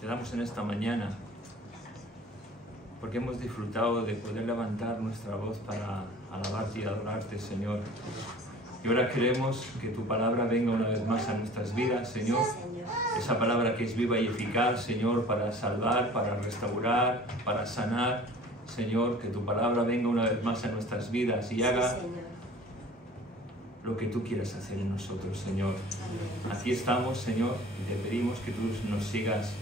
te damos en esta mañana, porque hemos disfrutado de poder levantar nuestra voz para alabarte y adorarte, Señor. Y ahora queremos que tu palabra venga una vez más a nuestras vidas, Señor. Esa palabra que es viva y eficaz, Señor, para salvar, para restaurar, para sanar. Señor, que tu palabra venga una vez más a nuestras vidas y haga lo que tú quieras hacer en nosotros, Señor. Aquí estamos, Señor, y te pedimos que tú nos sigas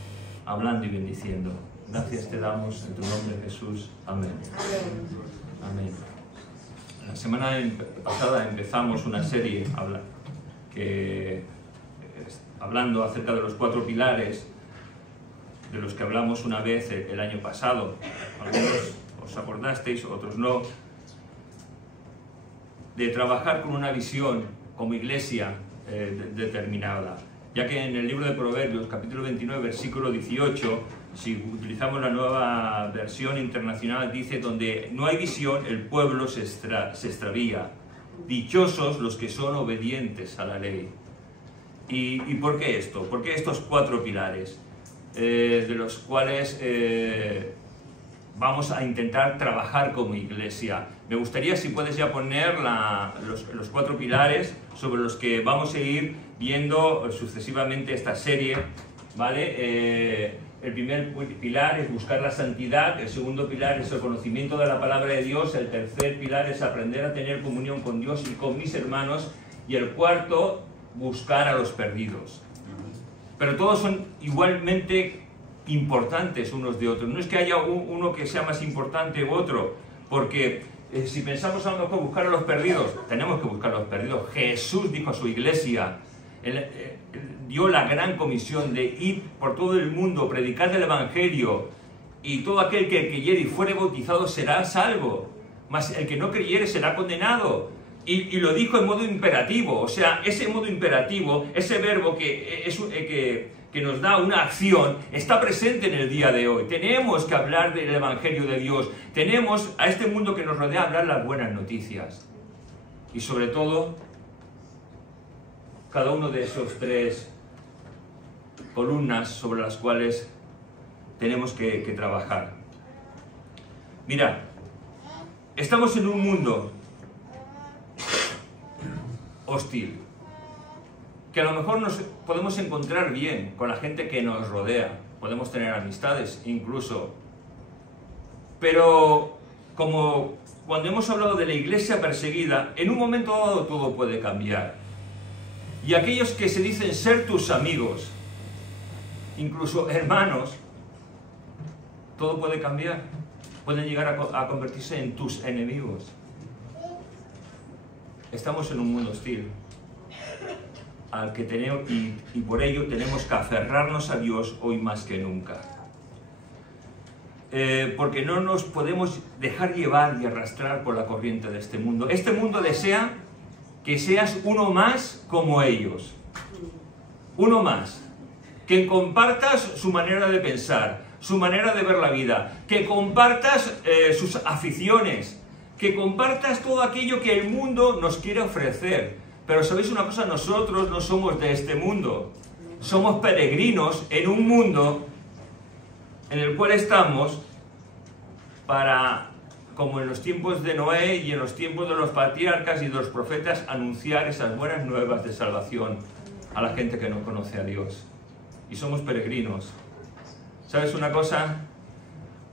hablando y bendiciendo. Gracias te damos en tu nombre, Jesús. Amén. Amén. La semana pasada empezamos una serie hablando acerca de los 4 pilares de los que hablamos una vez el año pasado. Algunos os acordasteis, otros no. De trabajar con una visión como iglesia determinada. Ya que en el libro de Proverbios, capítulo 29, versículo 18, si utilizamos la nueva versión internacional, dice: donde no hay visión, el pueblo se extravía. Dichosos los que son obedientes a la ley. ¿Y por qué esto? ¿Por qué estos 4 pilares? De los cuales vamos a intentar trabajar como iglesia. Me gustaría, si puedes ya poner los 4 pilares sobre los que vamos a ir viendo sucesivamente esta serie, ¿vale? El primer pilar es buscar la santidad, el segundo pilar es el conocimiento de la palabra de Dios, el tercer pilar es aprender a tener comunión con Dios y con mis hermanos, y el cuarto, buscar a los perdidos. Pero todos son igualmente importantes unos de otros. No es que haya uno que sea más importante u otro, porque si pensamos a lo mejor buscar a los perdidos, tenemos que buscar a los perdidos. Jesús dijo a su iglesia, dio la gran comisión de ir por todo el mundo, predicar el evangelio, y todo aquel que creyere y fuere bautizado será salvo, mas el que no creyere será condenado. Y lo dijo en modo imperativo, o sea, ese modo imperativo, ese verbo que nos da una acción, está presente en el día de hoy. Tenemos que hablar del evangelio de Dios, tenemos a este mundo que nos rodea hablar las buenas noticias. Y sobre todo, cada uno de esos 3 columnas sobre las cuales tenemos que trabajar. Mira, estamos en un mundo hostil, que a lo mejor nos podemos encontrar bien con la gente que nos rodea, podemos tener amistades incluso, pero como cuando hemos hablado de la iglesia perseguida, en un momento dado todo puede cambiar, y aquellos que se dicen ser tus amigos, incluso hermanos, todo puede cambiar, pueden llegar a convertirse en tus enemigos. Estamos en un mundo hostil al que tenemos, y por ello tenemos que aferrarnos a Dios hoy más que nunca, porque no nos podemos dejar llevar y arrastrar por la corriente de este mundo. Este mundo desea que seas uno más como ellos, uno más, que compartas su manera de pensar, su manera de ver la vida, que compartas sus aficiones, que compartas todo aquello que el mundo nos quiere ofrecer. Pero ¿sabéis una cosa? Nosotros no somos de este mundo. Somos peregrinos en un mundo en el cual estamos para, como en los tiempos de Noé y en los tiempos de los patriarcas y de los profetas, anunciar esas buenas nuevas de salvación a la gente que no conoce a Dios. Y somos peregrinos. ¿Sabes una cosa?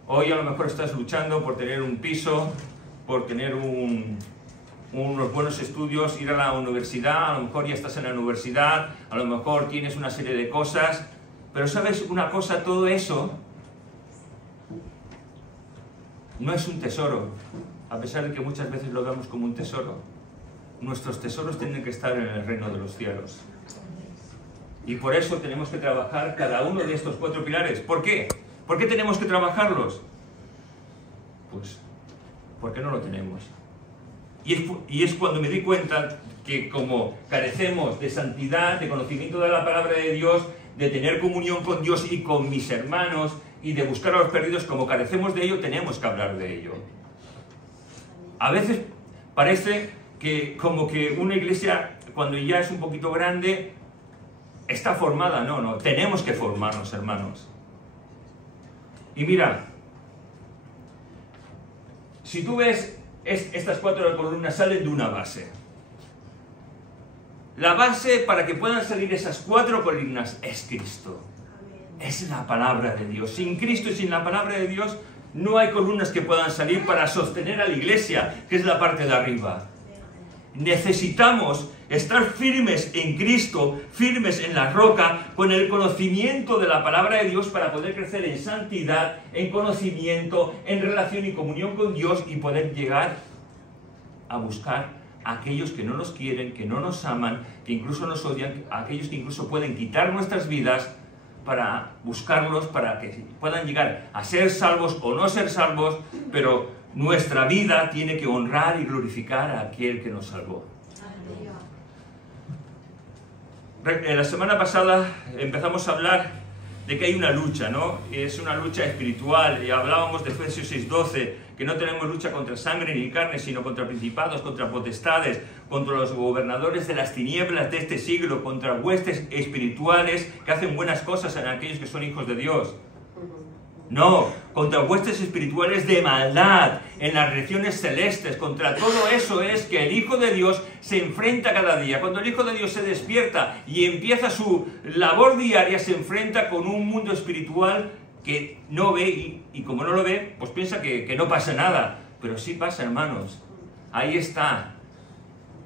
Hoy a lo mejor estás luchando por tener un piso, por tener unos buenos estudios, ir a la universidad, a lo mejor ya estás en la universidad, a lo mejor tienes una serie de cosas, pero ¿sabes una cosa? Todo eso no es un tesoro, a pesar de que muchas veces lo vemos como un tesoro. Nuestros tesoros tienen que estar en el reino de los cielos. Y por eso tenemos que trabajar cada uno de estos 4 pilares. ¿Por qué? ¿Por qué tenemos que trabajarlos? Pues porque no lo tenemos. Y es cuando me di cuenta que como carecemos de santidad, de conocimiento de la palabra de Dios, de tener comunión con Dios y con mis hermanos, y de buscar a los perdidos, como carecemos de ello, tenemos que hablar de ello. A veces parece que como que una iglesia, cuando ya es un poquito grande, está formada. No, tenemos que formarnos, hermanos. Y mira, si tú ves, estas 4 columnas salen de una base. La base para que puedan salir esas 4 columnas es Cristo. Es la palabra de Dios. Sin Cristo y sin la palabra de Dios no hay columnas que puedan salir para sostener a la iglesia, que es la parte de arriba. Necesitamos estar firmes en Cristo, firmes en la roca, con el conocimiento de la palabra de Dios para poder crecer en santidad, en conocimiento, en relación y comunión con Dios y poder llegar a buscar a aquellos que no nos quieren, que no nos aman, que incluso nos odian, a aquellos que incluso pueden quitar nuestras vidas, para buscarlos, para que puedan llegar a ser salvos o no ser salvos, pero nuestra vida tiene que honrar y glorificar a aquel que nos salvó. La semana pasada empezamos a hablar de que hay una lucha, ¿no? Es una lucha espiritual, y hablábamos de Efesios 6:12, que no tenemos lucha contra sangre ni carne, sino contra principados, contra potestades, contra los gobernadores de las tinieblas de este siglo, contra huestes espirituales que hacen buenas cosas en aquellos que son hijos de Dios. No, contra huestes espirituales de maldad en las regiones celestes. Contra todo eso es que el Hijo de Dios se enfrenta cada día. Cuando el Hijo de Dios se despierta y empieza su labor diaria, se enfrenta con un mundo espiritual que no ve, y como no lo ve, pues piensa que no pasa nada. Pero sí pasa, hermanos. Ahí está.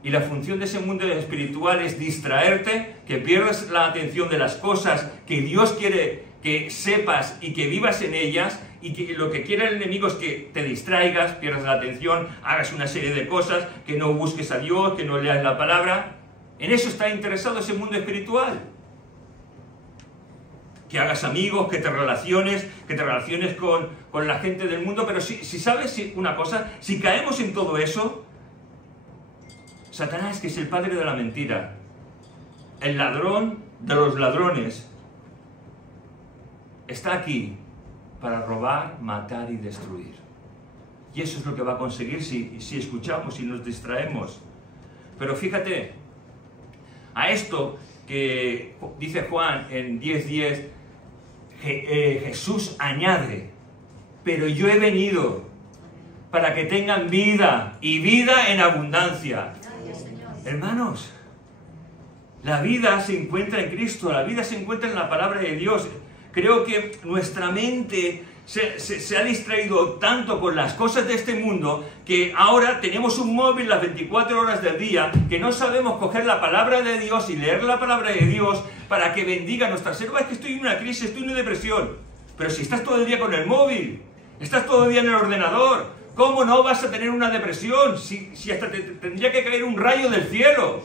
Y la función de ese mundo espiritual es distraerte, que pierdas la atención de las cosas que Dios quiere que sepas y que vivas en ellas, y que lo que quiere el enemigo es que te distraigas, pierdas la atención, hagas una serie de cosas, que no busques a Dios, que no leas la palabra. En eso está interesado ese mundo espiritual. Que hagas amigos, que te relaciones con la gente del mundo, pero si sabes una cosa, si caemos en todo eso, Satanás, que es el padre de la mentira, el ladrón de los ladrones, está aquí para robar, matar y destruir. Y eso es lo que va a conseguir si escuchamos y nos distraemos. Pero fíjate, a esto que dice Juan en 10:10, Jesús añade, pero yo he venido para que tengan vida y vida en abundancia. Hermanos, la vida se encuentra en Cristo, la vida se encuentra en la palabra de Dios. Creo que nuestra mente se ha distraído tanto con las cosas de este mundo que ahora tenemos un móvil las 24 horas del día, que no sabemos coger la palabra de Dios y leer la palabra de Dios para que bendiga nuestra selva. Es que estoy en una crisis, estoy en una depresión. Pero si estás todo el día con el móvil, estás todo el día en el ordenador, ¿cómo no vas a tener una depresión? Si hasta te tendría que caer un rayo del cielo.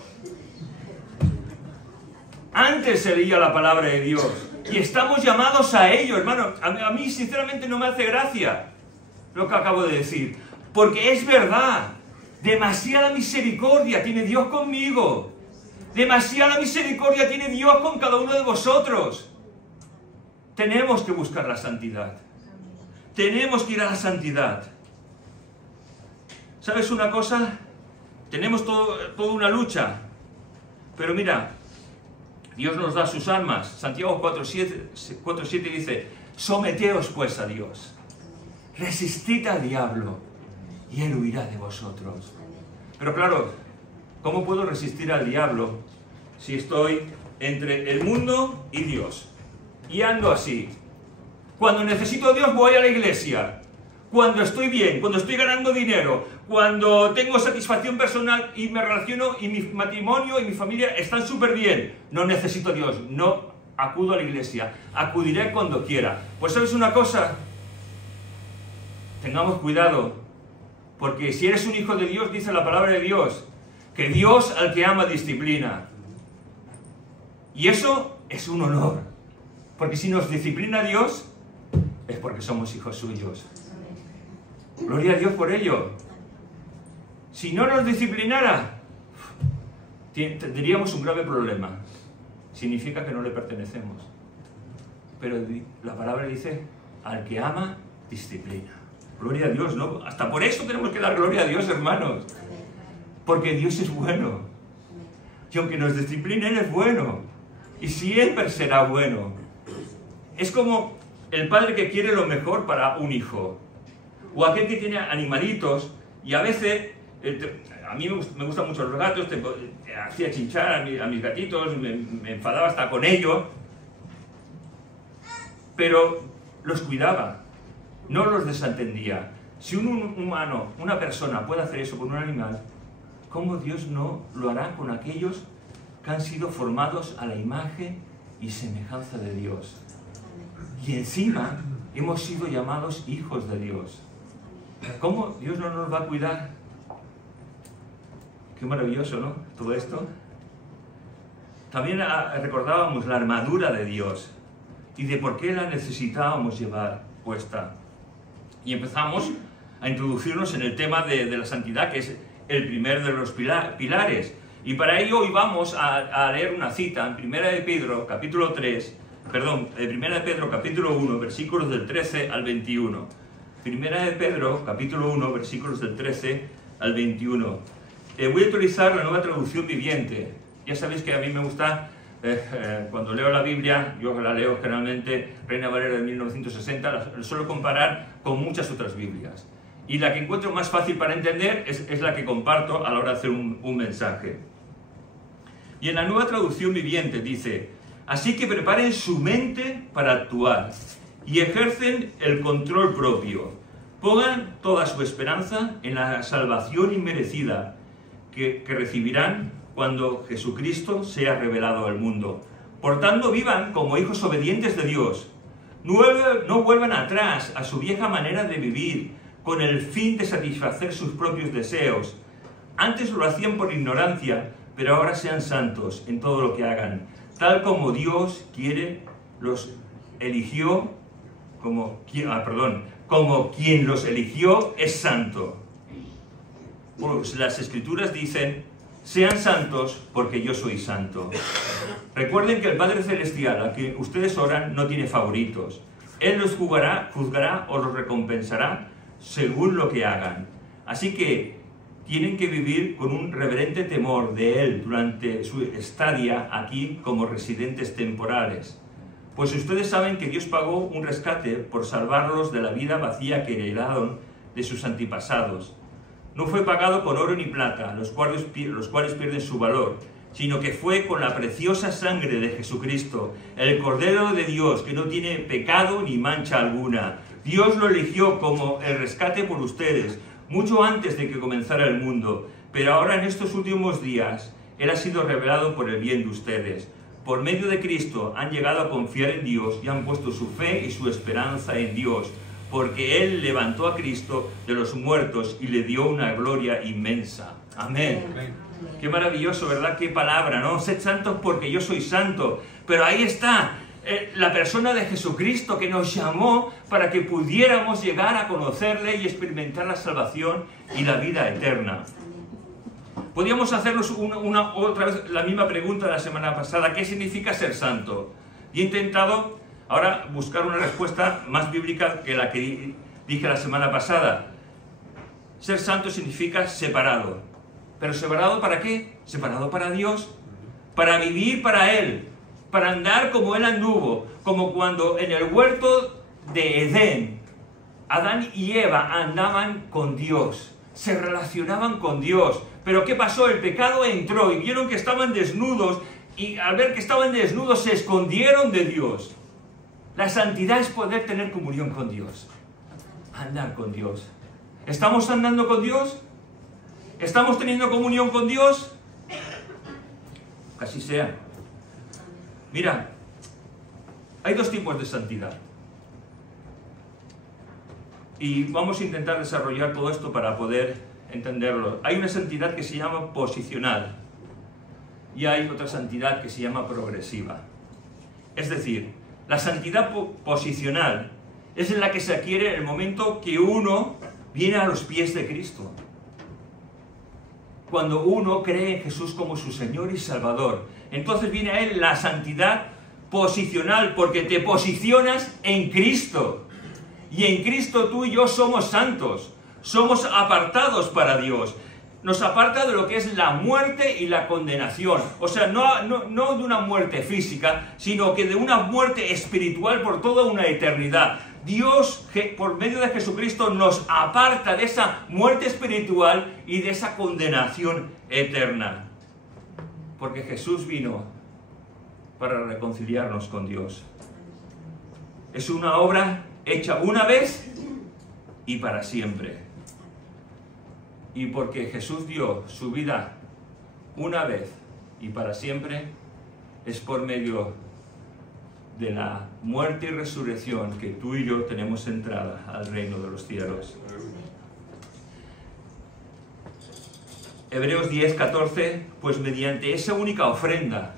Antes se leía la palabra de Dios. Y estamos llamados a ello, hermano. A mí sinceramente no me hace gracia lo que acabo de decir. Porque es verdad. Demasiada misericordia tiene Dios conmigo. Demasiada misericordia tiene Dios con cada uno de vosotros. Tenemos que buscar la santidad. Tenemos que ir a la santidad. ¿Sabes una cosa? Tenemos toda una lucha. Pero mira, Dios nos da sus armas. Santiago 4:7 dice, someteos pues a Dios, resistid al diablo y él huirá de vosotros. Pero claro, ¿cómo puedo resistir al diablo si estoy entre el mundo y Dios? Y ando así. Cuando necesito a Dios voy a la iglesia. Cuando estoy bien, cuando estoy ganando dinero, cuando tengo satisfacción personal y me relaciono y mi matrimonio y mi familia están súper bien, no necesito a Dios, no acudo a la iglesia, acudiré cuando quiera. Pues ¿sabes una cosa? Tengamos cuidado, porque si eres un hijo de Dios, dice la palabra de Dios, que Dios al que ama disciplina. Y eso es un honor, porque si nos disciplina Dios, es porque somos hijos suyos. Gloria a Dios por ello. Si no nos disciplinara, tendríamos un grave problema. Significa que no le pertenecemos. Pero la palabra dice, al que ama, disciplina. Gloria a Dios, ¿no? Hasta por eso tenemos que dar gloria a Dios, hermanos. Porque Dios es bueno. Y aunque nos discipline, Él es bueno. Y siempre será bueno. Es como el padre que quiere lo mejor para un hijo. O aquel que tiene animalitos y a veces, a mí me gustan mucho los gatos, hacía chinchar a mis gatitos, me enfadaba hasta con ellos, pero los cuidaba, no los desatendía. Si un humano, una persona puede hacer eso con un animal, ¿cómo Dios no lo hará con aquellos que han sido formados a la imagen y semejanza de Dios? Y encima hemos sido llamados hijos de Dios. ¿Cómo Dios no nos va a cuidar? Qué maravilloso, ¿no? Todo esto. También recordábamos la armadura de Dios y de por qué la necesitábamos llevar puesta. Y empezamos a introducirnos en el tema de la santidad, que es el primer de los pilares. Y para ello hoy vamos a leer una cita en 1 de Pedro, capítulo 3, perdón, 1 de Pedro, capítulo 1, versículos del 13 al 21. 1 de Pedro, capítulo 1, versículos del 13 al 21. Voy a utilizar la Nueva Traducción Viviente. Ya sabéis que a mí me gusta, cuando leo la Biblia, yo la leo generalmente Reina Valera de 1960, la suelo comparar con muchas otras Biblias. Y la que encuentro más fácil para entender es la que comparto a la hora de hacer un mensaje. Y en la Nueva Traducción Viviente dice: así que preparen su mente para actuar y ejercen el control propio. Pongan toda su esperanza en la salvación inmerecida que recibirán cuando Jesucristo sea revelado al mundo. Por tanto, vivan como hijos obedientes de Dios. No vuelvan atrás a su vieja manera de vivir, con el fin de satisfacer sus propios deseos. Antes lo hacían por ignorancia, pero ahora sean santos en todo lo que hagan, tal como Dios quiere, los eligió, como quien los eligió es santo. Pues las Escrituras dicen: sean santos porque yo soy santo. Recuerden que el Padre Celestial, a quien ustedes oran, no tiene favoritos. Él los juzgará o los recompensará según lo que hagan. Así que tienen que vivir con un reverente temor de Él durante su estadía aquí como residentes temporales. Pues ustedes saben que Dios pagó un rescate por salvarlos de la vida vacía que heredaron de sus antepasados. No fue pagado con oro ni plata, los cuales pierden su valor, sino que fue con la preciosa sangre de Jesucristo, el Cordero de Dios, que no tiene pecado ni mancha alguna. Dios lo eligió como el rescate por ustedes, mucho antes de que comenzara el mundo, pero ahora en estos últimos días, Él ha sido revelado por el bien de ustedes. Por medio de Cristo han llegado a confiar en Dios y han puesto su fe y su esperanza en Dios, porque Él levantó a Cristo de los muertos y le dio una gloria inmensa. Amén. Amén. Qué maravilloso, ¿verdad? Qué palabra, ¿no? Sed santos porque yo soy santo. Pero ahí está la persona de Jesucristo que nos llamó para que pudiéramos llegar a conocerle y experimentar la salvación y la vida eterna. Podríamos hacernos otra vez la misma pregunta de la semana pasada: ¿qué significa ser santo? Y he intentado ahora buscar una respuesta más bíblica que la que dije la semana pasada. Ser santo significa separado. ¿Pero separado para qué? Separado para Dios, para vivir para Él, para andar como Él anduvo, como cuando en el huerto de Edén, Adán y Eva andaban con Dios, se relacionaban con Dios. Pero ¿qué pasó? El pecado entró y vieron que estaban desnudos, y al ver que estaban desnudos se escondieron de Dios. La santidad es poder tener comunión con Dios, andar con Dios. ¿Estamos andando con Dios? ¿Estamos teniendo comunión con Dios? Que así sea. Mira, hay dos tipos de santidad. Y vamos a intentar desarrollar todo esto para poder entenderlo. Hay una santidad que se llama posicional y hay otra santidad que se llama progresiva. Es decir, la santidad posicional es en la que se adquiere en el momento que uno viene a los pies de Cristo. Cuando uno cree en Jesús como su Señor y Salvador, entonces viene a Él la santidad posicional, porque te posicionas en Cristo. Y en Cristo tú y yo somos santos, somos apartados para Dios. nos aparta de lo que es la muerte y la condenación. O sea, no de una muerte física, sino que de una muerte espiritual por toda una eternidad. Dios, por medio de Jesucristo, nos aparta de esa muerte espiritual y de esa condenación eterna. Porque Jesús vino para reconciliarnos con Dios. Es una obra hecha una vez y para siempre. Y porque Jesús dio su vida una vez y para siempre, es por medio de la muerte y resurrección que tú y yo tenemos entrada al reino de los cielos. Hebreos 10:14, pues mediante esa única ofrenda,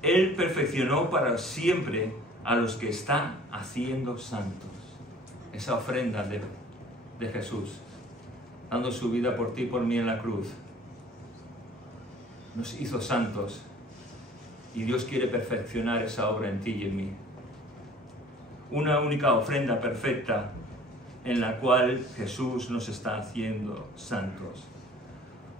Él perfeccionó para siempre a los que está haciendo santos. Esa ofrenda de Jesús, dando su vida por ti y por mí en la cruz, nos hizo santos. Y Dios quiere perfeccionar esa obra en ti y en mí. Una única ofrenda perfecta en la cual Jesús nos está haciendo santos.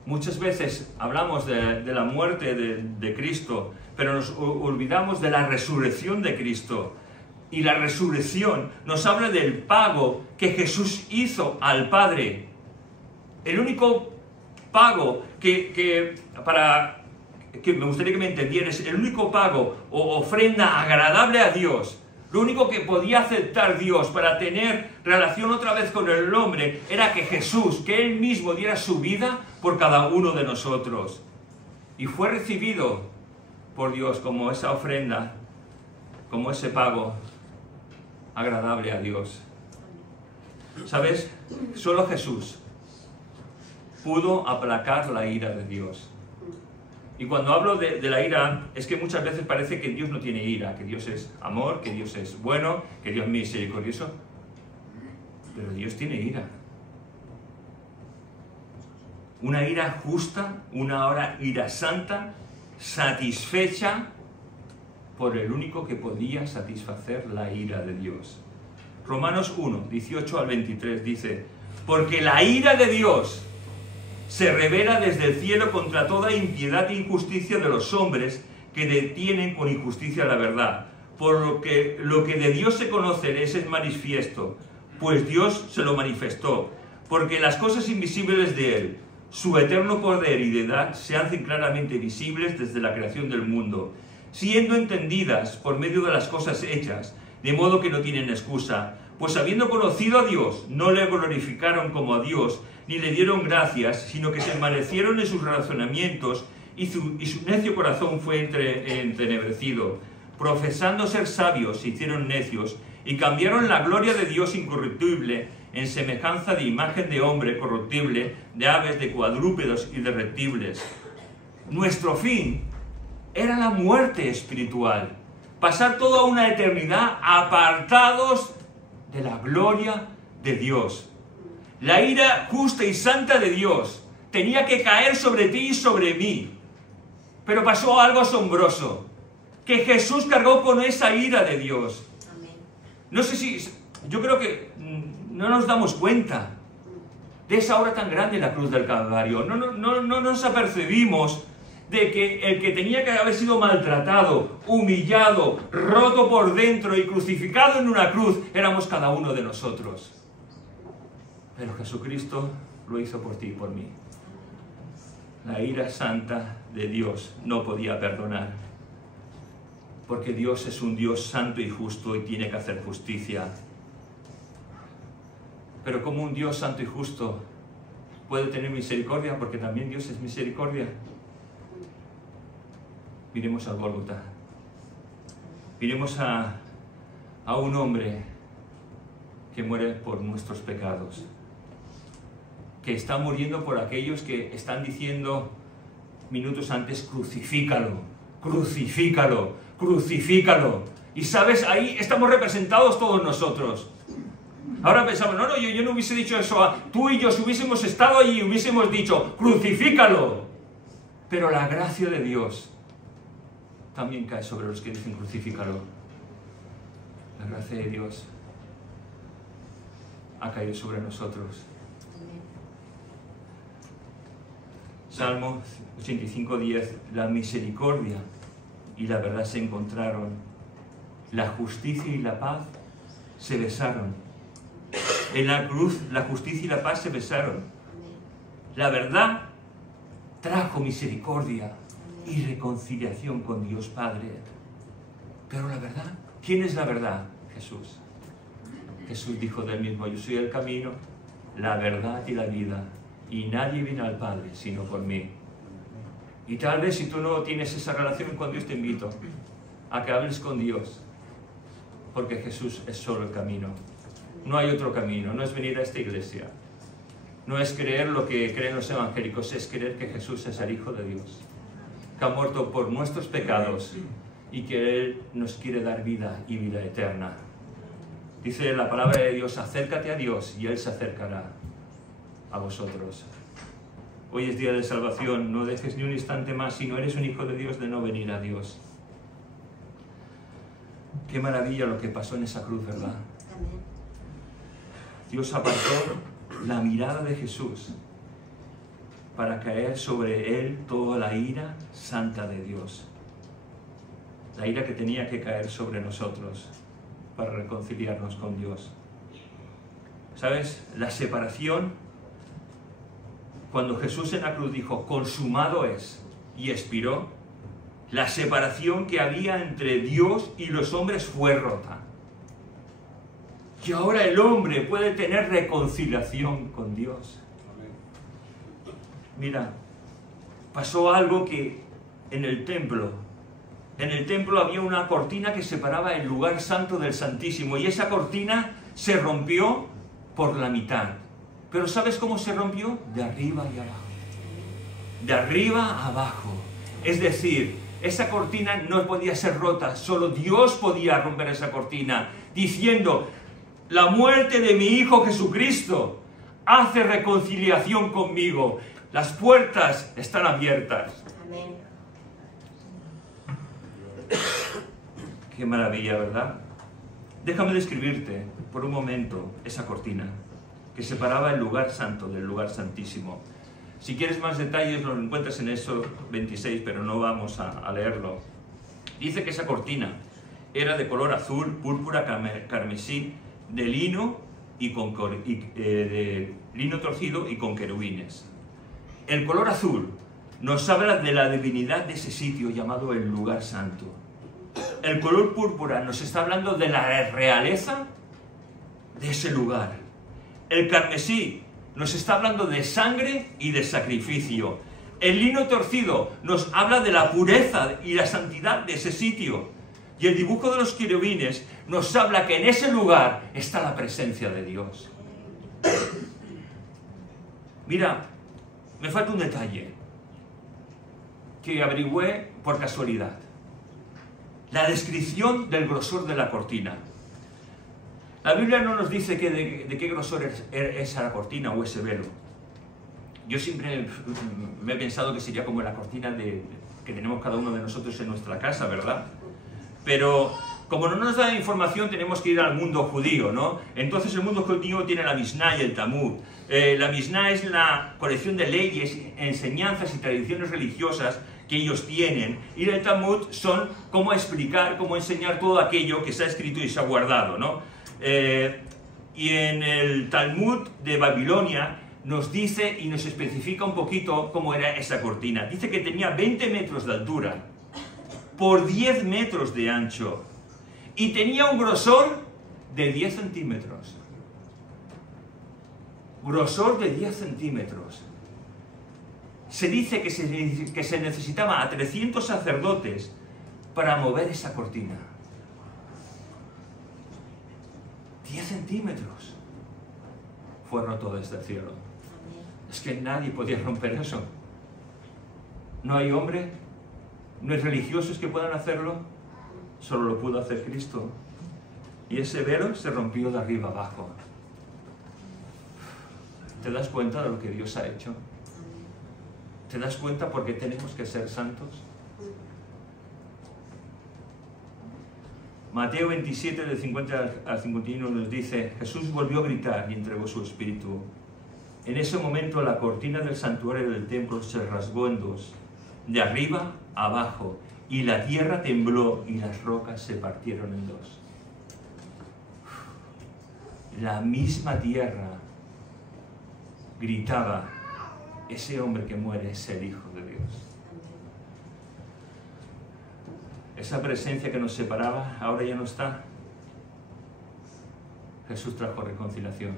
Muchas veces hablamos de la muerte de Cristo, pero nos olvidamos de la resurrección de Cristo. Y la resurrección nos habla del pago que Jesús hizo al Padre. El único pago que me gustaría que me entendieras, el único pago o ofrenda agradable a Dios, lo único que podía aceptar Dios para tener relación otra vez con el hombre, era que Jesús, que Él mismo diera su vida por cada uno de nosotros. Y fue recibido por Dios como esa ofrenda, como ese pago agradable a Dios. ¿Sabes? Solo Jesús pudo aplacar la ira de Dios. Y cuando hablo de la ira, es que muchas veces parece que Dios no tiene ira, que Dios es amor, que Dios es bueno, que Dios es misericordioso. Pero Dios tiene ira. Una ira justa, una ira santa, satisfecha por el único que podía satisfacer la ira de Dios. Romanos 1, 18 al 23 dice: porque la ira de Dios se revela desde el cielo contra toda impiedad e injusticia de los hombres que detienen con injusticia la verdad. Por lo que de Dios se conoce les es manifiesto, pues Dios se lo manifestó. Porque las cosas invisibles de Él, su eterno poder y deidad, se hacen claramente visibles desde la creación del mundo, siendo entendidas por medio de las cosas hechas, de modo que no tienen excusa. Pues habiendo conocido a Dios, no le glorificaron como a Dios, ni le dieron gracias, sino que se envanecieron en sus razonamientos, y su necio corazón fue entenebrecido. Profesando ser sabios, se hicieron necios, y cambiaron la gloria de Dios incorruptible en semejanza de imagen de hombre corruptible, de aves, de cuadrúpedos y de reptiles. Nuestro fin era la muerte espiritual, pasar toda una eternidad apartados de la gloria de Dios. La ira justa y santa de Dios tenía que caer sobre ti y sobre mí. Pero pasó algo asombroso, que Jesús cargó con esa ira de Dios. No sé si, yo creo que no nos damos cuenta de esa obra tan grande en la cruz del Calvario. No nos apercibimos de que el que tenía que haber sido maltratado, humillado, roto por dentro y crucificado en una cruz, éramos cada uno de nosotros. Pero Jesucristo lo hizo por ti y por mí. La ira santa de Dios no podía perdonar, porque Dios es un Dios santo y justo y tiene que hacer justicia. Pero como un Dios santo y justo puede tener misericordia, porque también Dios es misericordia. Miremos al Gólgota. Miremos a un hombre que muere por nuestros pecados, que está muriendo por aquellos que están diciendo minutos antes: crucifícalo, crucifícalo, crucifícalo. Y sabes, ahí estamos representados todos nosotros. Ahora pensamos, yo no hubiese dicho eso. Tú y yo, si hubiésemos estado allí, hubiésemos dicho: crucifícalo. Pero la gracia de Dios también cae sobre los que dicen: crucifícalo. La gracia de Dios ha caído sobre nosotros. Salmo 85:10, la misericordia y la verdad se encontraron, la justicia y la paz se besaron. En la cruz la justicia y la paz se besaron. La verdad trajo misericordia y reconciliación con Dios Padre. Pero la verdad, ¿quién es la verdad? Jesús. Jesús dijo del mismo, yo soy el camino, la verdad y la vida, y nadie viene al Padre sino por mí. Y tal vez si tú no tienes esa relación con Dios, te invito a que hables con Dios, porque Jesús es solo el camino. No hay otro camino, no es venir a esta iglesia, no es creer lo que creen los evangélicos, es creer que Jesús es el Hijo de Dios, que ha muerto por nuestros pecados y que Él nos quiere dar vida y vida eterna. Dice la palabra de Dios, acércate a Dios y Él se acercará a vosotros. Hoy es día de salvación, no dejes ni un instante más, si no eres un hijo de Dios, de no venir a Dios. Qué maravilla lo que pasó en esa cruz, ¿verdad? Dios apartó la mirada de Jesús para caer sobre Él toda la ira santa de Dios. La ira que tenía que caer sobre nosotros para reconciliarnos con Dios. ¿Sabes? La separación, cuando Jesús en la cruz dijo, consumado es, y expiró, la separación que había entre Dios y los hombres fue rota. Y ahora el hombre puede tener reconciliación con Dios. Mira, pasó algo que en el templo había una cortina que separaba el lugar santo del santísimo, y esa cortina se rompió por la mitad. Pero ¿sabes cómo se rompió? De arriba y abajo. De arriba a abajo. Es decir, esa cortina no podía ser rota, solo Dios podía romper esa cortina, diciendo, la muerte de mi Hijo Jesucristo hace reconciliación conmigo. Las puertas están abiertas. Amén. Qué maravilla, ¿verdad? Déjame describirte por un momento esa cortina que separaba el lugar santo del lugar santísimo. Si quieres más detalles, lo encuentras en Éxodo 26, pero no vamos a leerlo. Dice que esa cortina era de color azul, púrpura, carmesí, de lino de lino torcido y con querubines. El color azul nos habla de la divinidad de ese sitio llamado el lugar santo. El color púrpura nos está hablando de la realeza de ese lugar. El carmesí nos está hablando de sangre y de sacrificio. El lino torcido nos habla de la pureza y la santidad de ese sitio. Y el dibujo de los querubines nos habla que en ese lugar está la presencia de Dios. Mira, me falta un detalle que averigüé por casualidad. La descripción del grosor de la cortina. La Biblia no nos dice de qué grosor es esa cortina o ese velo. Yo siempre me he pensado que sería como la cortina que tenemos cada uno de nosotros en nuestra casa, ¿verdad? Pero como no nos da información, tenemos que ir al mundo judío, ¿no? Entonces el mundo judío tiene la Misná y el Talmud. La Misná es la colección de leyes, enseñanzas y tradiciones religiosas que ellos tienen, y el Talmud son cómo explicar, cómo enseñar todo aquello que se ha escrito y se ha guardado, ¿no? Y en el Talmud de Babilonia nos dice y nos especifica un poquito cómo era esa cortina. Dice que tenía 20 metros de altura por 10 metros de ancho y tenía un grosor de 10 centímetros. Grosor de 10 centímetros. Se dice que se necesitaba a 300 sacerdotes para mover esa cortina. 10 centímetros. Fue roto desde el cielo. Es que nadie podía romper eso. No hay hombre, no hay religiosos que puedan hacerlo, solo lo pudo hacer Cristo. Y ese velo se rompió de arriba abajo. ¿Te das cuenta de lo que Dios ha hecho? ¿Te das cuenta por qué tenemos que ser santos? Mateo 27, del 50 al 51 nos dice, Jesús volvió a gritar y entregó su espíritu. En ese momento la cortina del santuario del templo se rasgó en dos, de arriba a abajo, y la tierra tembló y las rocas se partieron en dos. La misma tierra gritaba: ese hombre que muere es el Hijo de Dios. Esa presencia que nos separaba ahora ya no está. Jesús trajo reconciliación.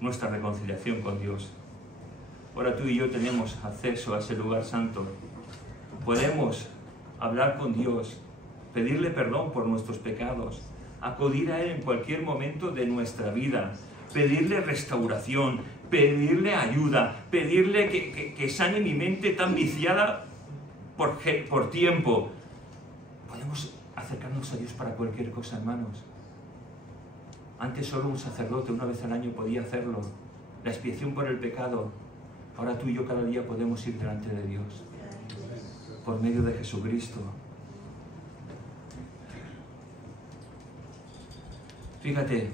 Nuestra reconciliación con Dios. Ahora tú y yo tenemos acceso a ese lugar santo. Podemos hablar con Dios, pedirle perdón por nuestros pecados, acudir a Él en cualquier momento de nuestra vida, pedirle restauración, pedirle ayuda, pedirle que sane mi mente tan viciada por tiempo. Podemos acercarnos a Dios para cualquier cosa, hermanos. Antes solo un sacerdote una vez al año podía hacerlo, la expiación por el pecado. Ahora tú y yo cada día podemos ir delante de Dios por medio de Jesucristo. Fíjate,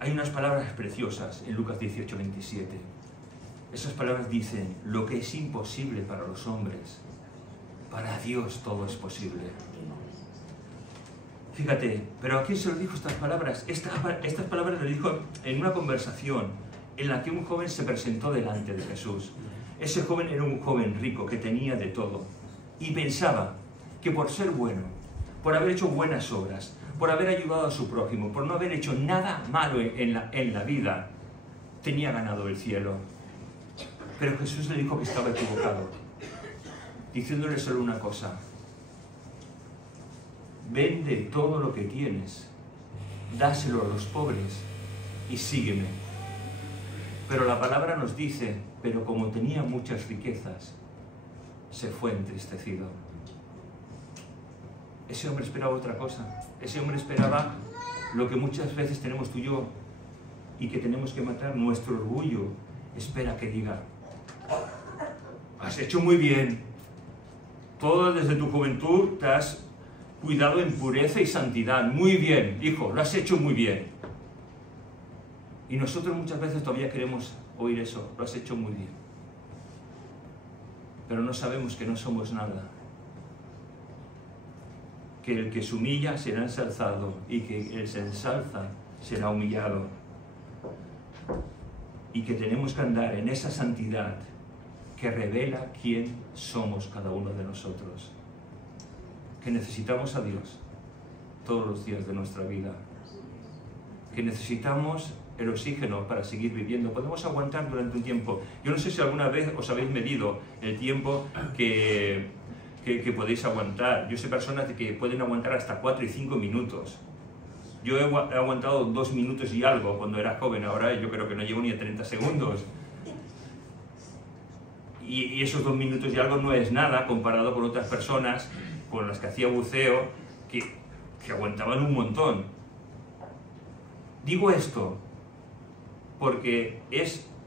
hay unas palabras preciosas en Lucas 18:27. Esas palabras dicen: lo que es imposible para los hombres, para Dios todo es posible. Fíjate, pero ¿a quién se lo dijo estas palabras? Estas palabras le dijo en una conversación en la que un joven se presentó delante de Jesús. Ese joven era un joven rico que tenía de todo y pensaba que por ser bueno, por haber hecho buenas obras, por haber ayudado a su prójimo, por no haber hecho nada malo en la vida, tenía ganado el cielo. Pero Jesús le dijo que estaba equivocado, diciéndole solo una cosa: vende todo lo que tienes, dáselo a los pobres y sígueme. Pero la palabra nos dice: pero como tenía muchas riquezas, se fue entristecido. Ese hombre esperaba otra cosa. Ese hombre esperaba lo que muchas veces tenemos tú y yo y que tenemos que matar. Nuestro orgullo espera que diga: has hecho muy bien, todo desde tu juventud te has cuidado en pureza y santidad, muy bien, hijo, lo has hecho muy bien. Y nosotros muchas veces todavía queremos oír eso: lo has hecho muy bien. Pero no sabemos que no somos nada, que el que se humilla será ensalzado y que el se ensalza será humillado, y que tenemos que andar en esa santidad que revela quién somos cada uno de nosotros, que necesitamos a Dios todos los días de nuestra vida, que necesitamos el oxígeno para seguir viviendo. Podemos aguantar durante un tiempo. Yo no sé si alguna vez os habéis medido el tiempo que podéis aguantar. Yo sé personas que pueden aguantar hasta 4 y 5 minutos. Yo he aguantado 2 minutos y algo cuando era joven. Ahora yo creo que no llego ni a 30 segundos. Y esos 2 minutos y algo no es nada comparado con otras personas con las que hacía buceo que aguantaban un montón. Digo esto porque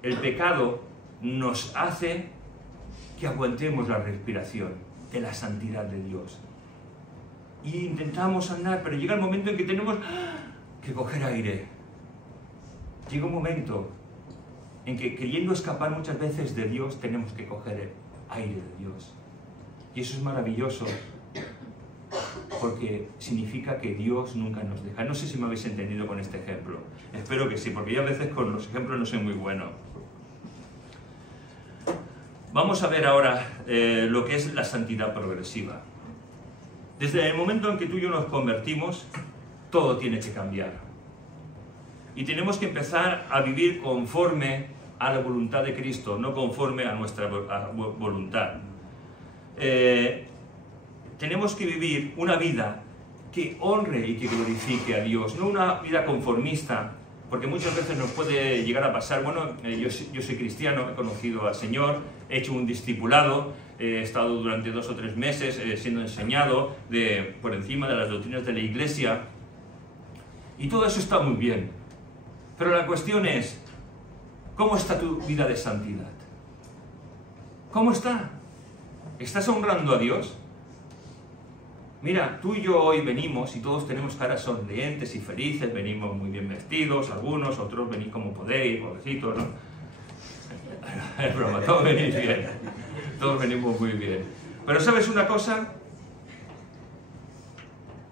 el pecado nos hace que aguantemos la respiración de la santidad de Dios. Y intentamos andar, pero llega el momento en que tenemos que coger aire. Llega un momento en que, queriendo escapar muchas veces de Dios, tenemos que coger aire de Dios. Y eso es maravilloso, porque significa que Dios nunca nos deja. No sé si me habéis entendido con este ejemplo. Espero que sí, porque yo a veces con los ejemplos no soy muy bueno. Vamos a ver ahora lo que es la santidad progresiva. Desde el momento en que tú y yo nos convertimos, todo tiene que cambiar. Y tenemos que empezar a vivir conforme a la voluntad de Cristo, no conforme a nuestra voluntad. Tenemos que vivir una vida que honre y que glorifique a Dios, no una vida conformista, porque muchas veces nos puede llegar a pasar: bueno, yo soy cristiano, he conocido al Señor, he hecho un discipulado, he estado durante 2 o 3 meses siendo enseñado por encima de las doctrinas de la Iglesia, y todo eso está muy bien, pero la cuestión es: ¿cómo está tu vida de santidad? ¿Cómo está? ¿Estás honrando a Dios? Mira, tú y yo hoy venimos y todos tenemos caras sonrientes y felices, venimos muy bien vestidos, algunos, otros venís como podéis, pobrecitos, ¿no? Es broma, todos venís bien, todos venimos muy bien. Pero ¿sabes una cosa?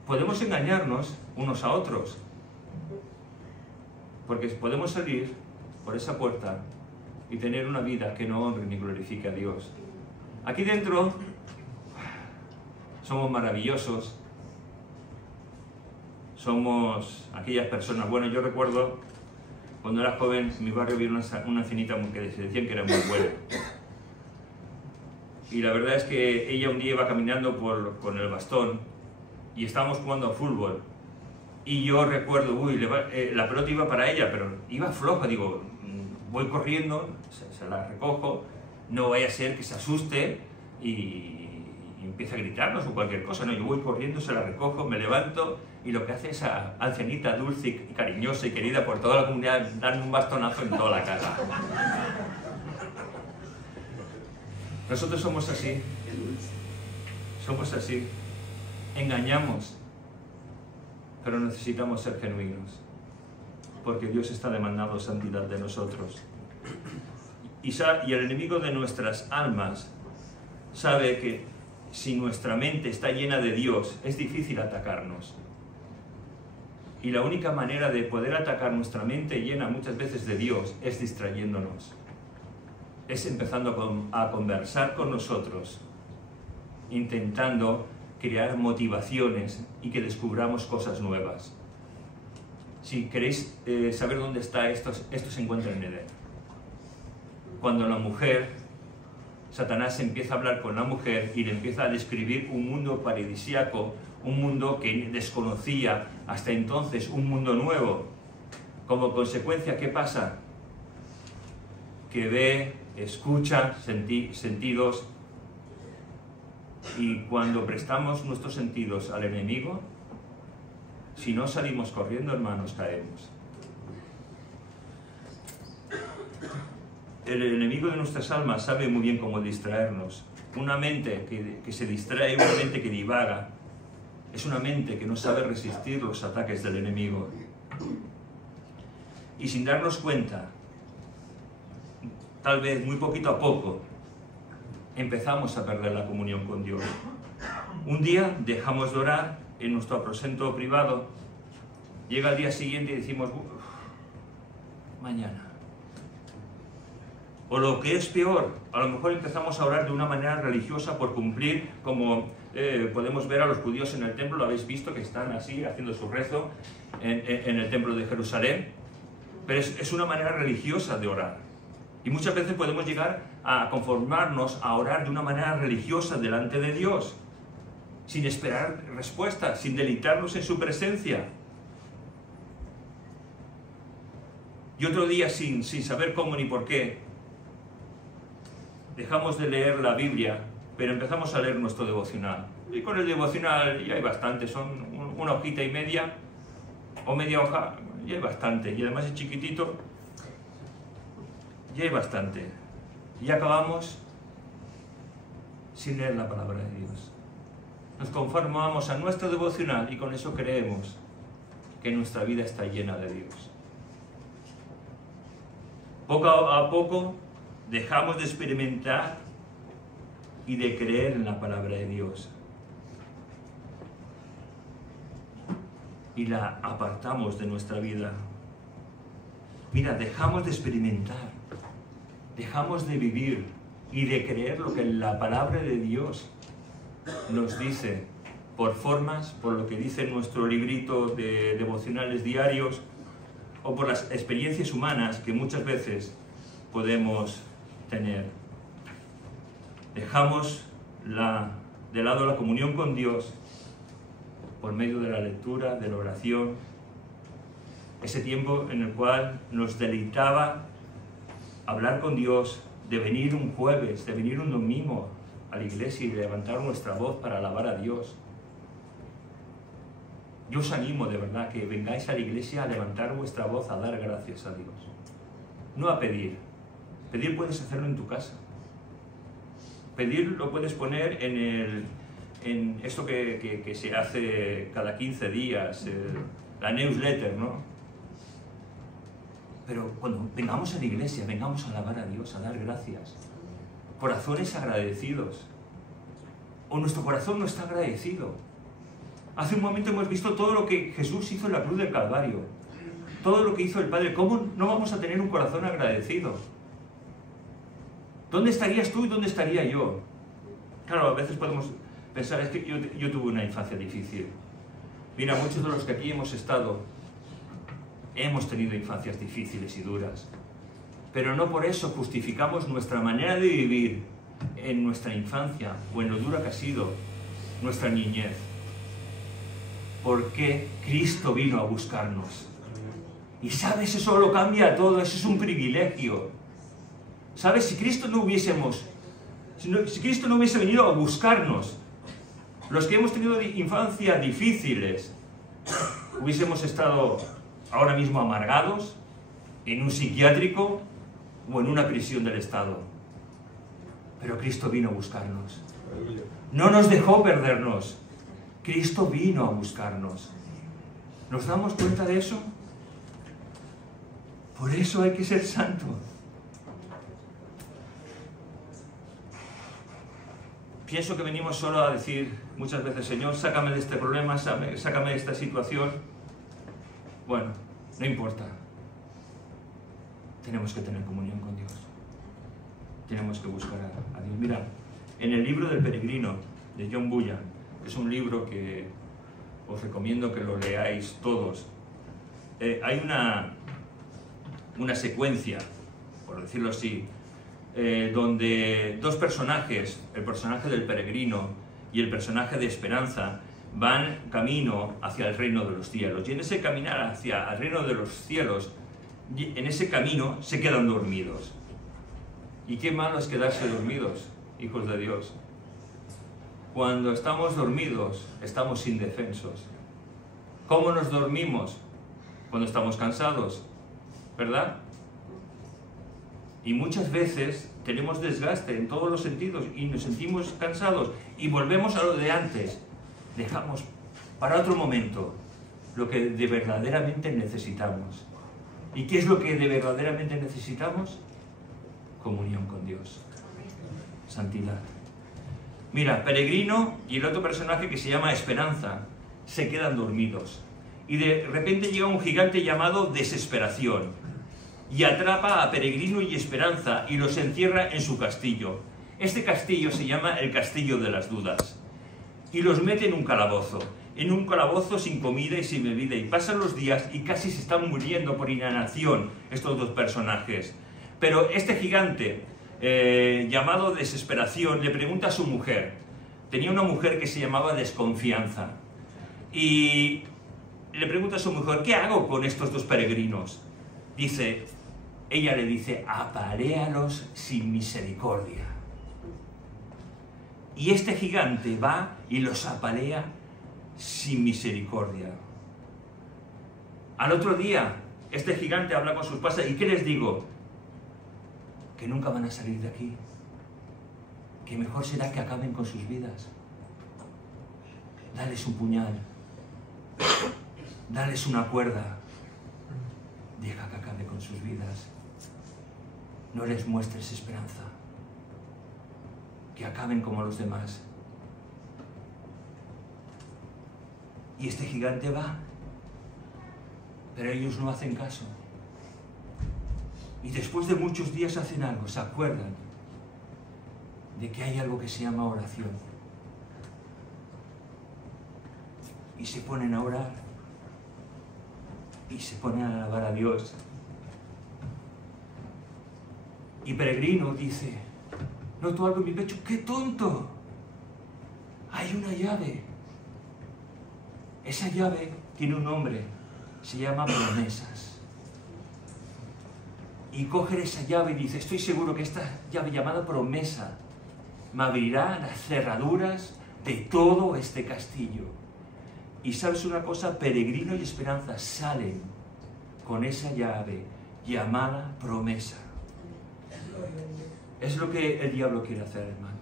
Podemos engañarnos unos a otros, porque podemos salir por esa puerta y tener una vida que no honre ni glorifique a Dios. Aquí dentro somos maravillosos, somos aquellas personas. Bueno, yo recuerdo cuando era joven, en mi barrio había una ancianita que se decían que era muy buena. Y la verdad es que ella un día iba caminando con el bastón y estábamos jugando a fútbol. Y yo recuerdo, la pelota iba para ella, pero iba floja. Digo, voy corriendo, se la recojo, no vaya a ser que se asuste y empieza a gritarnos o cualquier cosa. No, yo voy corriendo, se la recojo, me levanto y lo que hace esa ancianita dulce y cariñosa y querida por toda la comunidad, darme un bastonazo en toda la cara. Nosotros somos así, engañamos, pero necesitamos ser genuinos, porque Dios está demandando santidad de nosotros. Y el enemigo de nuestras almas sabe que si nuestra mente está llena de Dios, es difícil atacarnos. Y la única manera de poder atacar nuestra mente llena muchas veces de Dios es distrayéndonos. Es empezando a conversar con nosotros, intentando crear motivaciones y que descubramos cosas nuevas. Si queréis saber dónde está esto se encuentra en Edén. Cuando la mujer, Satanás empieza a hablar con la mujer y le empieza a describir un mundo paradisíaco, un mundo que desconocía hasta entonces, un mundo nuevo. Como consecuencia, ¿qué pasa? Que ve, escucha, sentidos, y cuando prestamos nuestros sentidos al enemigo, si no salimos corriendo, hermanos, caemos. El enemigo de nuestras almas sabe muy bien cómo distraernos. Una mente que se distrae, una mente que divaga, es una mente que no sabe resistir los ataques del enemigo. Y sin darnos cuenta, tal vez muy poquito a poco, empezamos a perder la comunión con Dios. Un día dejamos de orar en nuestro aposento privado, llega el día siguiente y decimos, mañana. O lo que es peor, a lo mejor empezamos a orar de una manera religiosa por cumplir, como podemos ver a los judíos en el templo, lo habéis visto que están así haciendo su rezo en el templo de Jerusalén, pero es una manera religiosa de orar. Y muchas veces podemos llegar a conformarnos a orar de una manera religiosa delante de Dios, sin esperar respuestas, sin deleitarnos en su presencia. Y otro día, sin saber cómo ni por qué, dejamos de leer la Biblia, pero empezamos a leer nuestro devocional. Y con el devocional ya hay bastante, son una hojita y media, o media hoja, ya hay bastante. Y además es chiquitito, ya hay bastante. Y acabamos sin leer la palabra de Dios. Nos conformamos a nuestro devocional y con eso creemos que nuestra vida está llena de Dios. Poco a poco dejamos de experimentar y de creer en la palabra de Dios. Y la apartamos de nuestra vida. Mira, dejamos de experimentar, dejamos de vivir y de creer lo que la palabra de Dios nos dice por formas, por lo que dice nuestro librito de devocionales diarios o por las experiencias humanas que muchas veces podemos tener. Dejamos de lado la comunión con Dios por medio de la lectura, de la oración, ese tiempo en el cual nos deleitaba hablar con Dios, de venir un jueves, de venir un domingo a la iglesia y de levantar nuestra voz para alabar a Dios. Yo os animo de verdad que vengáis a la iglesia a levantar vuestra voz, a dar gracias a Dios. No a pedir. Pedir puedes hacerlo en tu casa. Pedir lo puedes poner en en esto que se hace cada 15 días, la newsletter, ¿no? Pero cuando vengamos a la iglesia, vengamos a alabar a Dios, a dar gracias. Corazones agradecidos. O nuestro corazón no está agradecido. Hace un momento hemos visto todo lo que Jesús hizo en la cruz del Calvario. Todo lo que hizo el Padre. ¿Cómo no vamos a tener un corazón agradecido? ¿Dónde estarías tú y dónde estaría yo? Claro, a veces podemos pensar, es que yo tuve una infancia difícil. Mira, muchos de los que aquí hemos estado, hemos tenido infancias difíciles y duras. Pero no por eso justificamos nuestra manera de vivir en nuestra infancia o en lo dura que ha sido nuestra niñez. Porque Cristo vino a buscarnos. Y sabes, eso lo cambia todo, eso es un privilegio. ¿Sabes? Si Cristo no hubiese venido a buscarnos, los que hemos tenido infancias difíciles, hubiésemos estado ahora mismo amargados, en un psiquiátrico o en una prisión del Estado. Pero Cristo vino a buscarnos. No nos dejó perdernos. Cristo vino a buscarnos. ¿Nos damos cuenta de eso? Por eso hay que ser santo. Pienso que venimos solo a decir muchas veces, Señor, sácame de este problema, sácame de esta situación. Bueno, no importa. Tenemos que tener comunión con Dios. Tenemos que buscar a Dios. Mira, en el libro del peregrino, de John Bunyan, que es un libro que os recomiendo que lo leáis todos, hay una secuencia, por decirlo así, donde dos personajes, el personaje del peregrino y el personaje de Esperanza, van camino hacia el reino de los cielos. Y en ese caminar hacia el reino de los cielos, en ese camino se quedan dormidos. Y qué malo es quedarse dormidos, hijos de Dios. Cuando estamos dormidos, estamos indefensos. ¿Cómo nos dormimos? Cuando estamos cansados, ¿verdad? Y muchas veces tenemos desgaste en todos los sentidos y nos sentimos cansados y volvemos a lo de antes. Dejamos para otro momento lo que de verdaderamente necesitamos. ¿Y qué es lo que de verdaderamente necesitamos? Comunión con Dios. Santidad. Mira, Peregrino y el otro personaje que se llama Esperanza se quedan dormidos. Y de repente llega un gigante llamado Desesperación y atrapa a Peregrino y Esperanza y los encierra en su castillo. Este castillo se llama el Castillo de las Dudas. Y los mete en un calabozo sin comida y sin bebida. Y pasan los días y casi se están muriendo por inanición estos dos personajes. Pero este gigante, llamado Desesperación, le pregunta a su mujer. Tenía una mujer que se llamaba Desconfianza. Y le pregunta a su mujer, ¿qué hago con estos dos peregrinos? Ella le dice, aparéalos sin misericordia. Y este gigante va y los apalea sin misericordia. Al otro día, este gigante habla con sus padres, ¿y qué les digo? Que nunca van a salir de aquí. Que mejor será que acaben con sus vidas. Dales un puñal. Dales una cuerda. Deja que acabe con sus vidas. No les muestres esperanza. Que acaben como los demás. Y este gigante va. Pero ellos no hacen caso. Y después de muchos días hacen algo, se acuerdan de que hay algo que se llama oración. Y se ponen a orar. Y se ponen a alabar a Dios. Y Peregrino dice, noto algo en mi pecho, ¡qué tonto! Hay una llave. Esa llave tiene un nombre, se llama promesas. Y coge esa llave y dice, estoy seguro que esta llave llamada promesa me abrirá las cerraduras de todo este castillo. Y sabes una cosa, Peregrino y Esperanza salen con esa llave llamada promesa. Es lo que el diablo quiere hacer, hermano.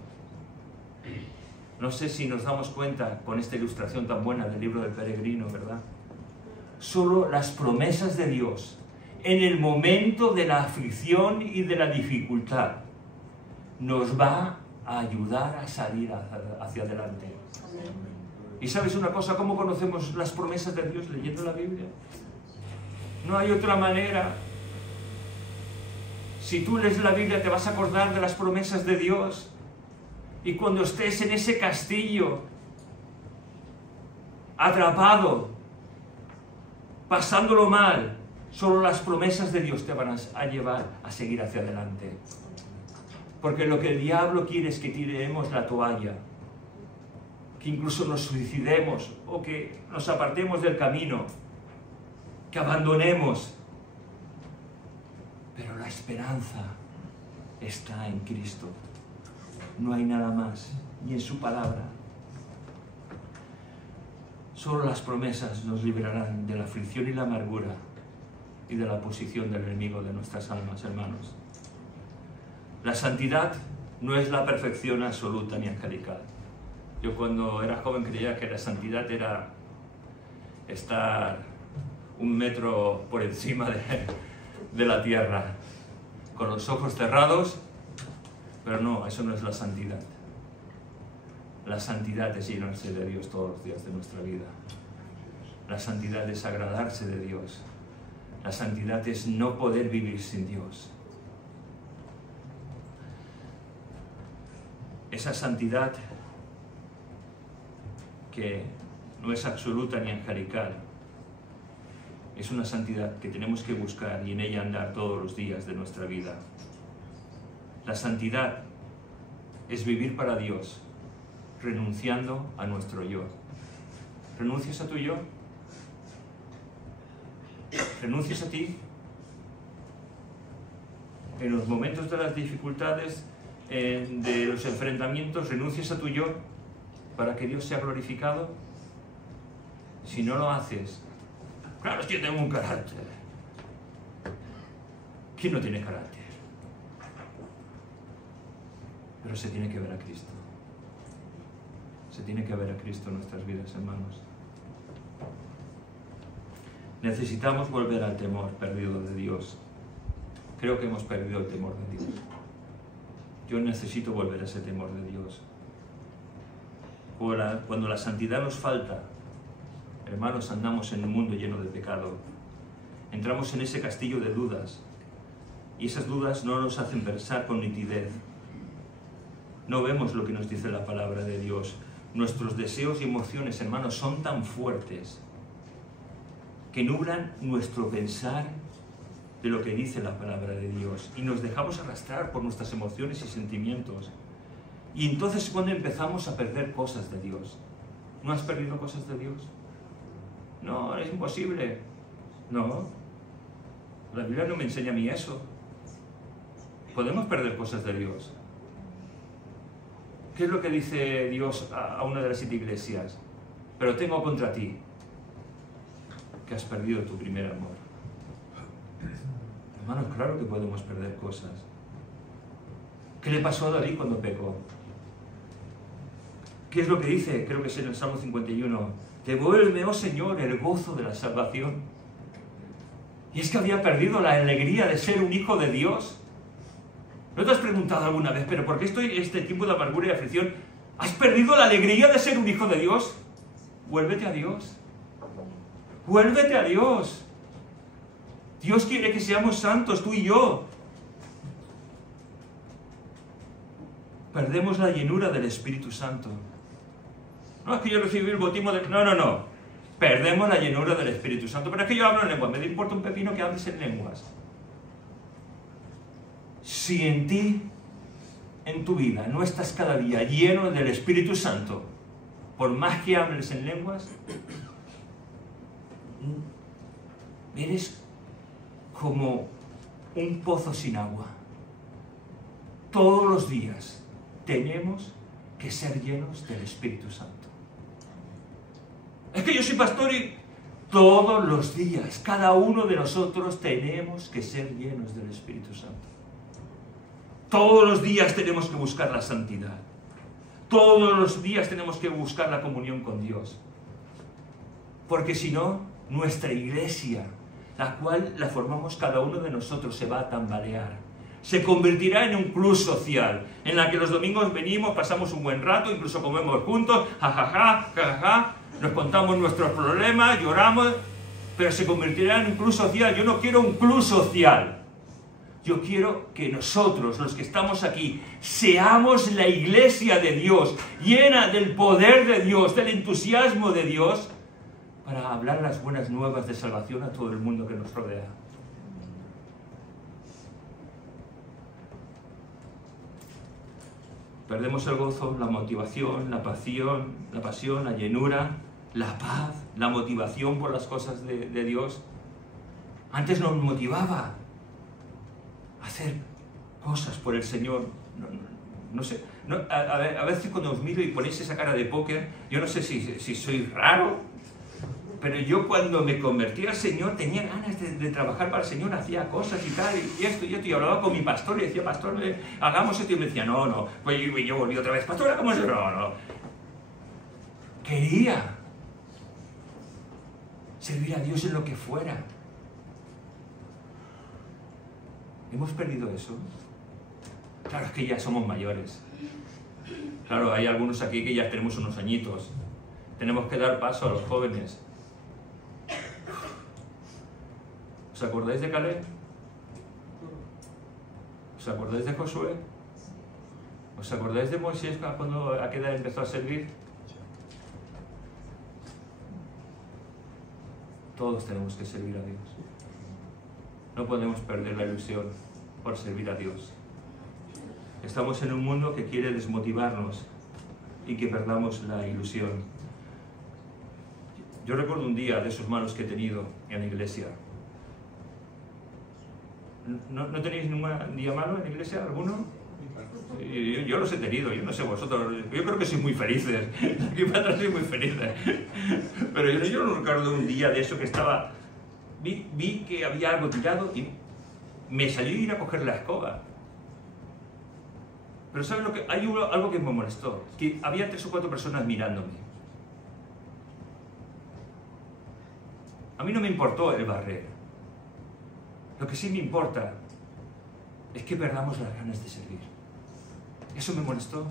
No sé si nos damos cuenta con esta ilustración tan buena del libro del peregrino, ¿verdad? Solo las promesas de Dios en el momento de la aflicción y de la dificultad nos va a ayudar a salir hacia adelante. ¿Y sabes una cosa? ¿Cómo conocemos las promesas de Dios? Leyendo la Biblia. No hay otra manera. Si tú lees la Biblia te vas a acordar de las promesas de Dios. Y cuando estés en ese castillo, atrapado, pasándolo mal, solo las promesas de Dios te van a llevar a seguir hacia adelante. Porque lo que el diablo quiere es que tiremos la toalla, que incluso nos suicidemos o que nos apartemos del camino, que abandonemos. Pero la esperanza está en Cristo. No hay nada más, ni en su palabra. Solo las promesas nos librarán de la aflicción y la amargura y de la oposición del enemigo de nuestras almas, hermanos. La santidad no es la perfección absoluta ni angelical. Yo cuando era joven creía que la santidad era estar 1 metro por encima de la tierra, con los ojos cerrados, pero no, eso no es la santidad. La santidad es llenarse de Dios todos los días de nuestra vida. La santidad es agradarse de Dios. La santidad es no poder vivir sin Dios. Esa santidad que no es absoluta ni angelical, es una santidad que tenemos que buscar y en ella andar todos los días de nuestra vida. La santidad es vivir para Dios, renunciando a nuestro yo. ¿Renuncias a tu yo? ¿Renuncias a ti? En los momentos de las dificultades, de los enfrentamientos, ¿renuncias a tu yo para que Dios sea glorificado? Si no lo haces, claro, es que yo tengo un carácter. ¿Quién no tiene carácter? Pero se tiene que ver a Cristo. Se tiene que ver a Cristo en nuestras vidas, hermanos. Necesitamos volver al temor perdido de Dios. Creo que hemos perdido el temor de Dios. Yo necesito volver a ese temor de Dios. Cuando la santidad nos falta, hermanos, andamos en un mundo lleno de pecado. Entramos en ese castillo de dudas. Y esas dudas no nos hacen pensar con nitidez. No vemos lo que nos dice la palabra de Dios. Nuestros deseos y emociones, hermanos, son tan fuertes que nublan nuestro pensar de lo que dice la palabra de Dios. Y nos dejamos arrastrar por nuestras emociones y sentimientos. Y entonces cuando empezamos a perder cosas de Dios. ¿No has perdido cosas de Dios? No, es imposible. No. La Biblia no me enseña a mí eso. Podemos perder cosas de Dios. ¿Qué es lo que dice Dios a una de las 7 iglesias? Pero tengo contra ti que has perdido tu primer amor. Hermanos, claro que podemos perder cosas. ¿Qué le pasó a David cuando pecó? ¿Qué es lo que dice? Creo que es en el Salmo 51. Devuélveme, oh Señor, el gozo de la salvación. Y es que había perdido la alegría de ser un hijo de Dios. ¿No te has preguntado alguna vez, pero por qué estoy en este tiempo de amargura y aflicción? ¿Has perdido la alegría de ser un hijo de Dios? Vuélvete a Dios. Vuélvete a Dios. Dios quiere que seamos santos, tú y yo. Perdemos la llenura del Espíritu Santo. No es que yo recibí el bautismo de... No. Perdemos la llenura del Espíritu Santo. Pero es que yo hablo en lenguas. Me importa un pepino que hables en lenguas. Si en ti, en tu vida, no estás cada día lleno del Espíritu Santo, por más que hables en lenguas, eres como un pozo sin agua. Todos los días tenemos que ser llenos del Espíritu Santo. Es que yo soy pastor y todos los días, cada uno de nosotros tenemos que ser llenos del Espíritu Santo. Todos los días tenemos que buscar la santidad. Todos los días tenemos que buscar la comunión con Dios. Porque si no, nuestra iglesia, la cual la formamos cada uno de nosotros, se va a tambalear. Se convertirá en un club social, en la que los domingos venimos, pasamos un buen rato, incluso comemos juntos, jajaja, jajaja, nos contamos nuestros problemas, lloramos, pero se convertirá en un club social. Yo no quiero un club social. Yo quiero que nosotros, los que estamos aquí, seamos la iglesia de Dios, llena del poder de Dios, del entusiasmo de Dios, para hablar las buenas nuevas de salvación a todo el mundo que nos rodea. Perdemos el gozo, la motivación, la pasión, la llenura, la paz, la motivación por las cosas de Dios. Antes nos motivaba a hacer cosas por el Señor. No sé, a veces cuando os miro y ponéis esa cara de póker, yo no sé si soy raro, pero yo cuando me convertí al Señor tenía ganas de trabajar para el Señor, hacía cosas y tal, y esto, y hablaba con mi pastor y decía, pastor, hagamos esto, y me decía, no, pues yo volví otra vez, pastor, hagamos esto, no. Quería servir a Dios en lo que fuera. ¿Hemos perdido eso? Claro, es que ya somos mayores. Claro, hay algunos aquí que ya tenemos unos añitos. Tenemos que dar paso a los jóvenes. ¿Os acordáis de Caleb? ¿Os acordáis de Josué? ¿Os acordáis de Moisés cuando a qué edad empezó a servir? Todos tenemos que servir a Dios. No podemos perder la ilusión por servir a Dios. Estamos en un mundo que quiere desmotivarnos y que perdamos la ilusión. Yo recuerdo un día de esos malos que he tenido en la iglesia. ¿No tenéis ningún día malo en la iglesia? ¿Alguno? Yo los he tenido, yo no sé vosotros. Yo creo que sois muy felices. Aquí para atrás sois muy felices. Pero yo no recuerdo un día de eso que estaba... Vi que había algo tirado y me salió a ir a coger la escoba. Pero ¿sabes lo que? Hay algo que me molestó. Que había 3 o 4 personas mirándome. A mí no me importó el barrer. Lo que sí me importa es que perdamos las ganas de servir. Eso me molestó.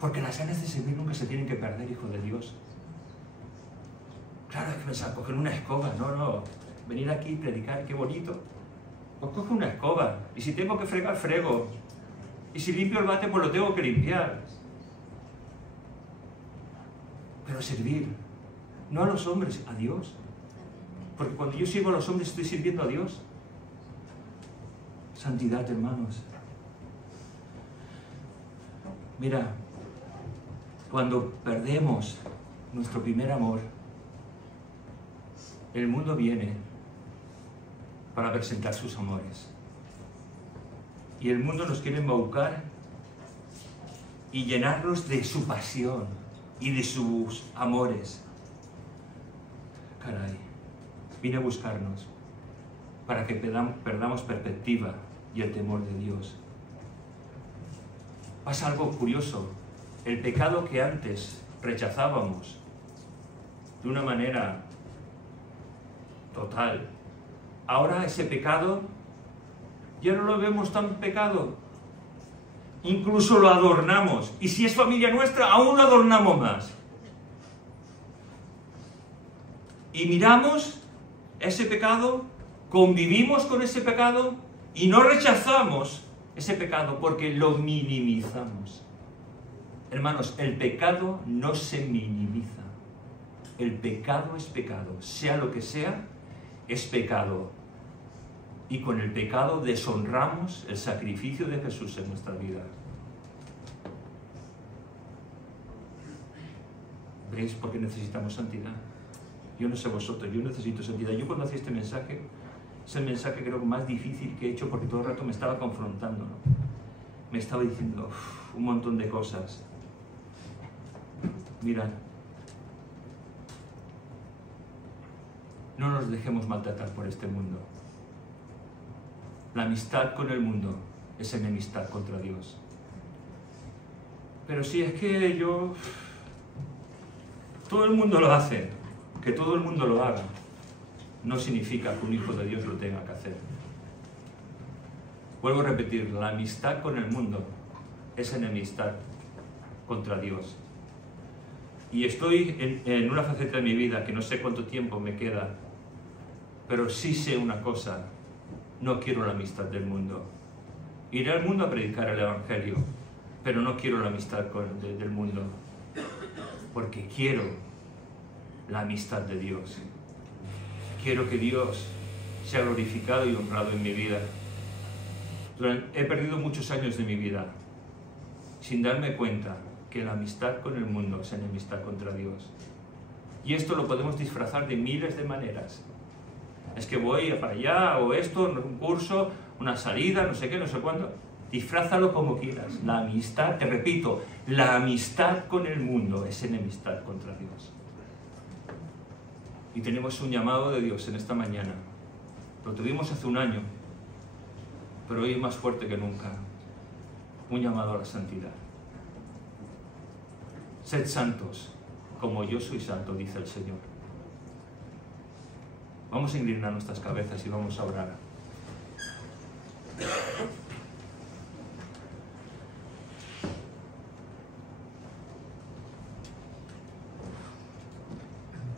Porque las ganas de servir nunca se tienen que perder, hijo de Dios. Claro, es que pensaba, coger una escoba, no. Venir aquí y predicar, qué bonito. Pues coge una escoba. Y si tengo que fregar, frego. Y si limpio el bate, pues lo tengo que limpiar. Pero servir, no a los hombres, a Dios. Porque cuando yo sirvo a los hombres estoy sirviendo a Dios. Santidad, hermanos. Mira, cuando perdemos nuestro primer amor, el mundo viene para presentar sus amores. Y el mundo nos quiere embaucar y llenarnos de su pasión y de sus amores. Caray. Vine a buscarnos para que perdamos perspectiva y el temor de Dios. Pasa algo curioso. El pecado que antes rechazábamos de una manera total, ahora ese pecado ya no lo vemos tan pecado. Incluso lo adornamos. Y si es familia nuestra, aún lo adornamos más. Y miramos ese pecado, convivimos con ese pecado y no rechazamos ese pecado porque lo minimizamos. Hermanos, el pecado no se minimiza. El pecado es pecado. Sea lo que sea, es pecado. Y con el pecado deshonramos el sacrificio de Jesús en nuestra vida. ¿Veis por qué necesitamos santidad? Yo no sé vosotros, yo necesito santidad. Yo cuando hacía este mensaje, es el mensaje creo más difícil que he hecho porque todo el rato me estaba confrontando, ¿no? Me estaba diciendo un montón de cosas. Mirad, no nos dejemos maltratar por este mundo. La amistad con el mundo es enemistad contra Dios. Pero si es que yo... Todo el mundo lo hace, que todo el mundo lo haga, no significa que un hijo de Dios lo tenga que hacer. Vuelvo a repetir, la amistad con el mundo es enemistad contra Dios. Y estoy en una faceta de mi vida que no sé cuánto tiempo me queda, pero sí sé una cosa: no quiero la amistad del mundo. Iré al mundo a predicar el Evangelio, pero no quiero la amistad del mundo, porque quiero la amistad de Dios. Quiero que Dios sea glorificado y honrado en mi vida. He perdido muchos años de mi vida sin darme cuenta que la amistad con el mundo es enemistad contra Dios. Y esto lo podemos disfrazar de miles de maneras. Es que voy para allá, o esto, un curso, una salida, no sé qué, no sé cuándo. Disfrázalo como quieras. La amistad, te repito, la amistad con el mundo es enemistad contra Dios. Y tenemos un llamado de Dios en esta mañana. Lo tuvimos hace un año, pero hoy es más fuerte que nunca. Un llamado a la santidad. Sed santos, como yo soy santo, dice el Señor. Vamos a inclinar nuestras cabezas y vamos a orar.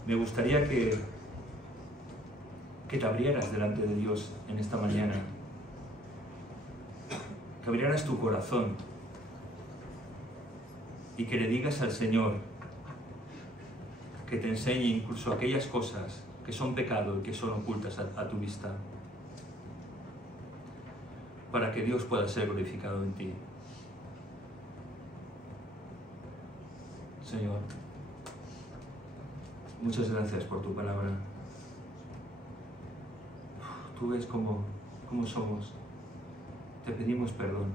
Me gustaría que te abrieras delante de Dios en esta mañana, que abrieras tu corazón y que le digas al Señor que te enseñe incluso aquellas cosas que son pecado y que son ocultas a tu vista, para que Dios pueda ser glorificado en ti. Señor, muchas gracias por tu palabra. Tú ves cómo somos. Te pedimos perdón.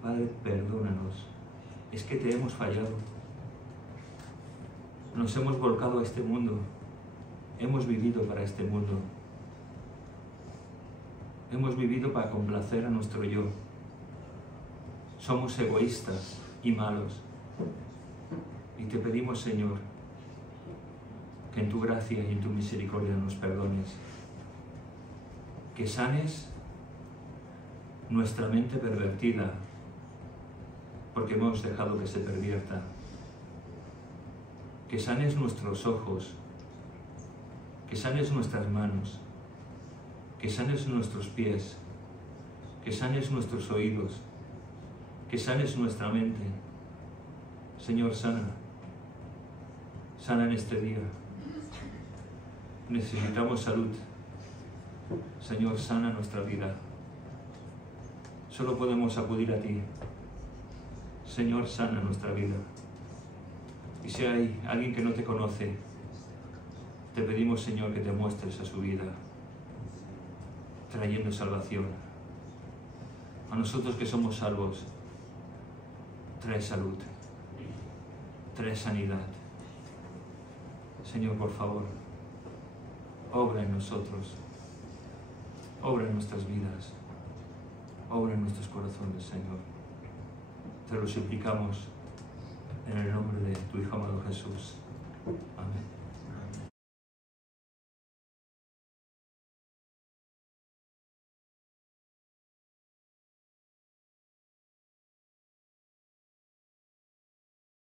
Padre, perdónanos. Es que te hemos fallado. Nos hemos volcado a este mundo. Hemos vivido para este mundo. Hemos vivido para complacer a nuestro yo. Somos egoístas y malos. Y te pedimos, Señor, que en tu gracia y en tu misericordia nos perdones. Que sanes nuestra mente pervertida, porque hemos dejado que se pervierta. Que sanes nuestros ojos, que sanes nuestras manos, que sanes nuestros pies, que sanes nuestros oídos, que sanes nuestra mente. Señor, sana en este día. Necesitamos salud. Señor, sana nuestra vida. Solo podemos acudir a ti. Señor, sana nuestra vida. Y si hay alguien que no te conoce, te pedimos, Señor, que te muestres a su vida, trayendo salvación. A nosotros que somos salvos, trae salud, trae sanidad. Señor, por favor, obra en nosotros, obra en nuestras vidas, obra en nuestros corazones, Señor. Te lo suplicamos en el nombre de tu Hijo amado Jesús. Amén.